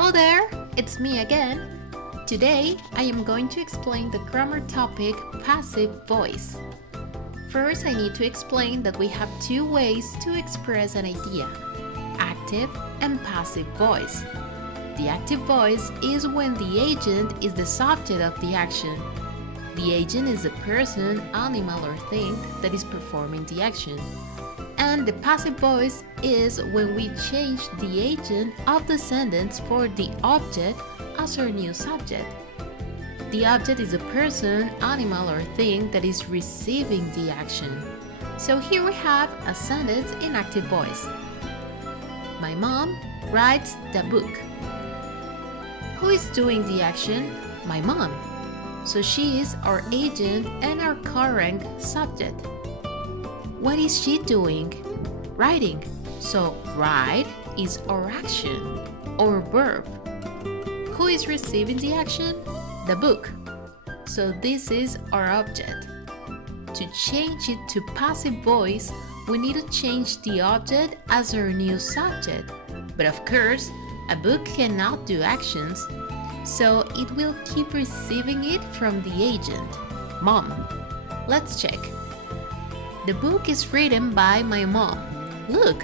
Hello there, it's me again. Today, I am going to explain the grammar topic passive voice. First, I need to explain that we have two ways to express an idea, active and passive voice. The active voice is when the agent is the subject of the action. The agent is the person, animal, or thing that is performing the action. And the passive voice is when we change the agent of the sentence for the object as our new subject. The object is a person, animal, or thing that is receiving the action. So here we have a sentence in active voice. My mom writes the book. Who is doing the action? My mom. So she is our agent and our current subject. What is she doing? Writing. So write is our action or verb. Who is receiving the action? The book. So this is our object. To change it to passive voice, we need to change the object as our new subject. But of course, a book cannot do actions, so it will keep receiving it from the agent, mom. Let's check. The book is written by my mom. Look,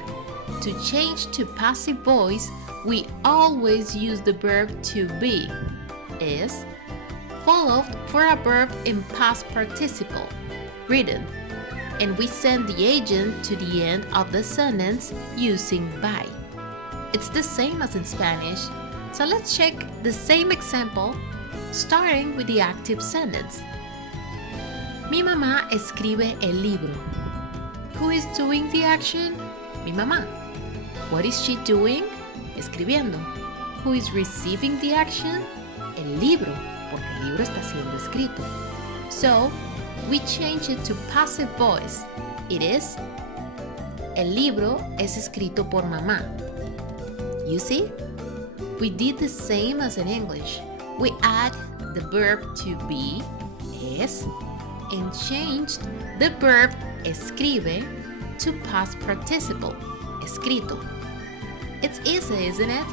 to change to passive voice, we always use the verb to be, is, followed for a verb in past participle, written, and we send the agent to the end of the sentence using by. It's the same as in Spanish, so let's check the same example, starting with the active sentence. Mi mamá escribe el libro. Who is doing the action? Mi mamá. What is she doing? Escribiendo. Who is receiving the action? El libro, porque el libro está siendo escrito. So, we change it to passive voice. It is, el libro es escrito por mamá. You see? We did the same as in English. We add the verb to be, es, and changed the verb escribe to past participle, escrito. It's easy, isn't it?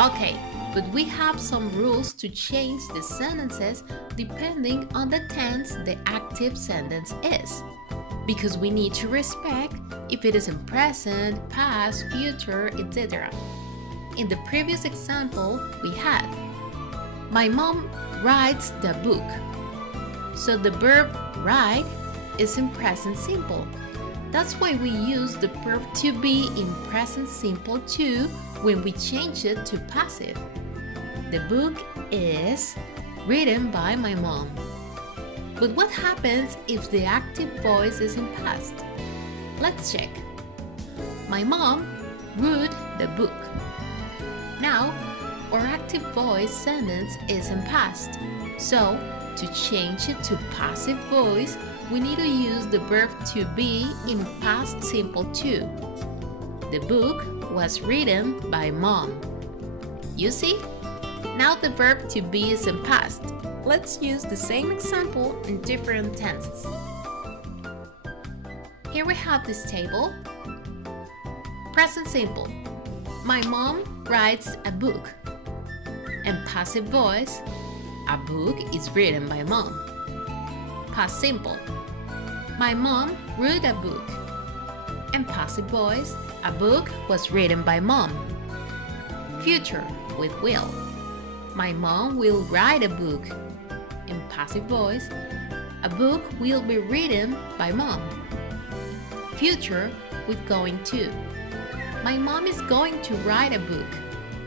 Okay, but we have some rules to change the sentences depending on the tense the active sentence is. Because we need to respect if it is in present, past, future, etc. In the previous example, we had my mom writes the book. So the verb write is in present simple. That's why we use the verb to be in present simple too when we change it to passive. The book is written by my mom. But what happens if the active voice is in past? Let's check. My mom wrote the book. Now, our active voice sentence is in past. So, to change it to passive voice, we need to use the verb to be in past simple too. The book was written by mom. You see? Now the verb to be is in past. Let's use the same example in different tenses. Here we have this table. Present simple. My mom writes a book. And passive voice, a book is written by mom. Past simple. My mom wrote a book. And passive voice, a book was written by mom. Future with will. My mom will write a book. In passive voice, a book will be written by mom. Future with going to. My mom is going to write a book.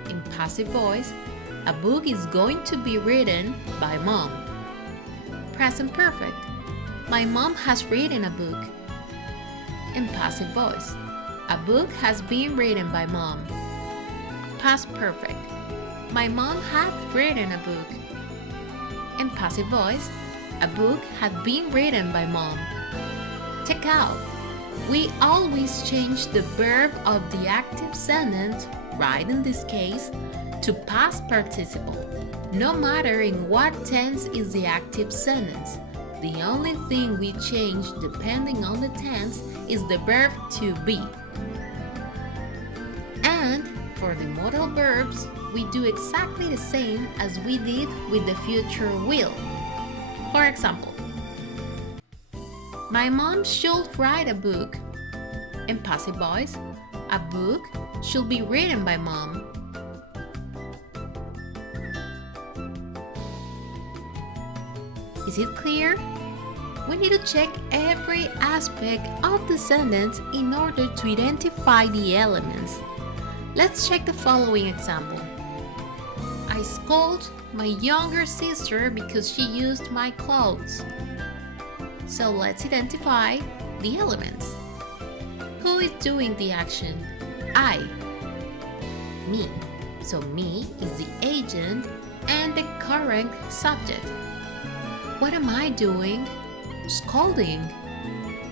In passive voice, a book is going to be written by mom. Present perfect. My mom has written a book. In passive voice, a book has been written by mom. Past perfect. My mom had written a book. In passive voice, a book had been written by mom. Check out. We always change the verb of the active sentence, write in this case, to past participle. No matter in what tense is the active sentence, the only thing we change depending on the tense is the verb to be. And for the modal verbs, we do exactly the same as we did with the future will. For example, my mom should write a book. In passive voice, a book should be written by mom. Is it clear? We need to check every aspect of the sentence in order to identify the elements. Let's check the following example. I scold my younger sister because she used my clothes. So let's identify the elements. Who is doing the action? I. Me. So me is the agent and the correct subject. What am I doing? Scolding.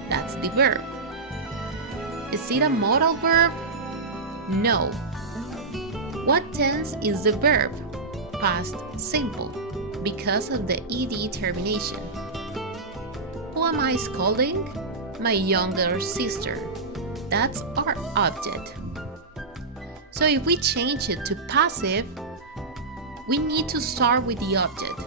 That's the verb. Is it a modal verb? No. What tense is the verb? Past simple, because of the ed termination. Who am I scolding? My younger sister. That's our object. So if we change it to passive, we need to start with the object.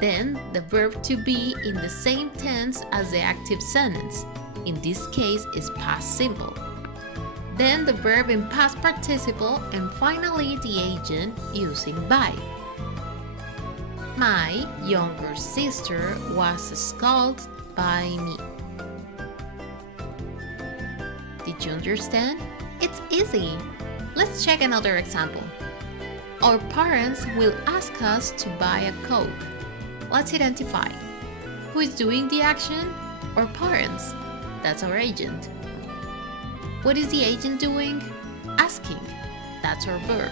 Then the verb to be in the same tense as the active sentence. In this case, is past simple. Then the verb in past participle, and finally the agent using by. My younger sister was scolded by me. Did you understand? It's easy. Let's check another example. Our parents will ask us to buy a Coke. Let's identify. Who is doing the action? Our parents. That's our agent. What is the agent doing? Asking. That's our verb.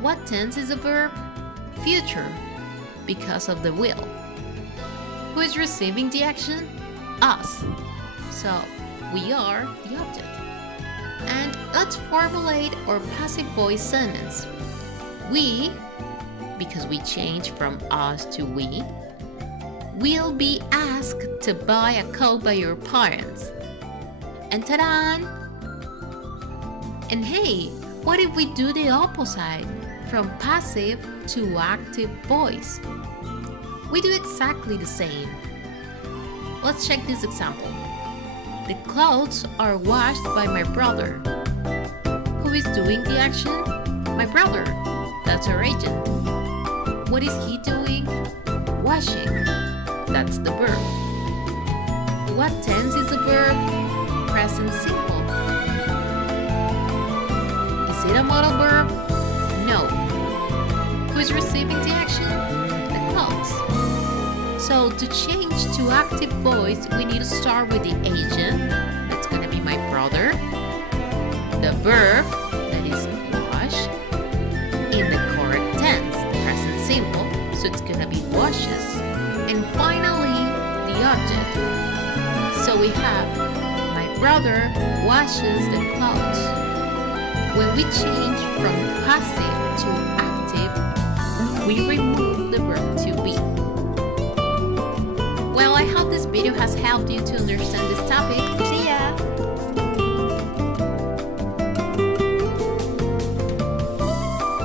What tense is the verb? Future, because of the will. Who is receiving the action? Us. So we are the object. And let's formulate our passive voice sentence. We, because we change from us to we, will be asked to buy a Coke by your parents. And ta-da! And hey, what if we do the opposite, from passive to active voice? We do exactly the same. Let's check this example. The clothes are washed by my brother. Who is doing the action? My brother. That's our agent. What is he doing? Washing. That's the verb. What tense is the verb? Present simple. Is it a modal verb? No. Who is receiving the action? The clothes. So to change to active voice, we need to start with the agent. That's going to be my brother. The verb, that is wash, in the correct tense, present simple. So it's going to be washes. And finally, the object. So we have my brother washes the clothes. When we change from passive to active, we remove the verb to be. Well, I hope this video has helped you to understand this topic.